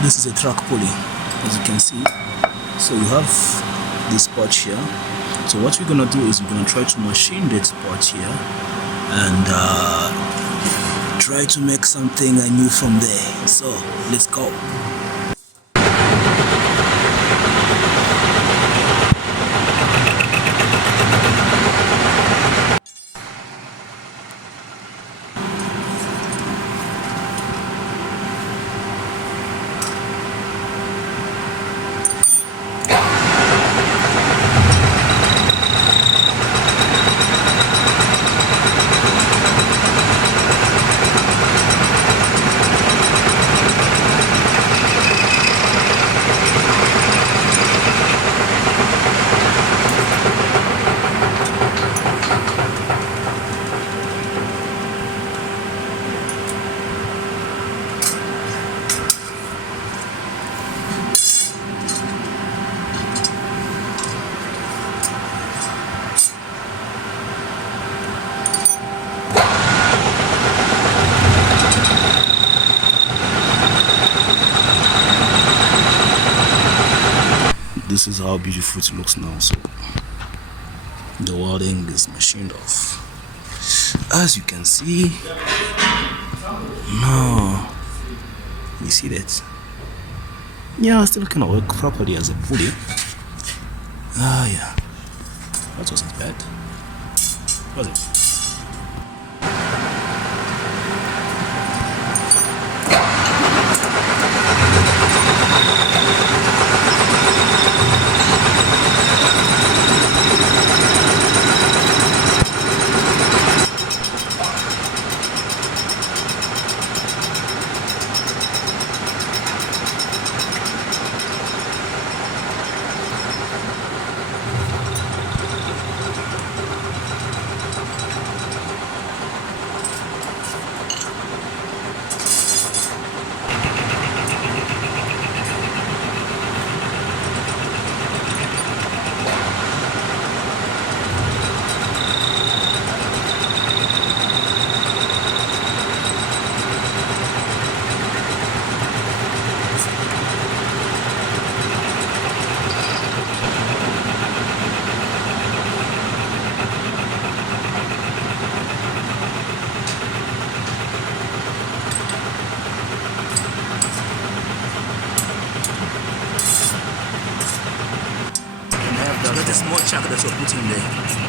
This is a track pulley, as you can see. So you have this part here. So what we're gonna do is we're gonna try to machine that part here and try to make something new from there. So let's go. This is how beautiful it looks now. So the welding is machined off, as you can see. Now you see that? Yeah, still cannot work properly as a pulley. Yeah, that wasn't bad, was it? Look at the small chunk that you're putting there.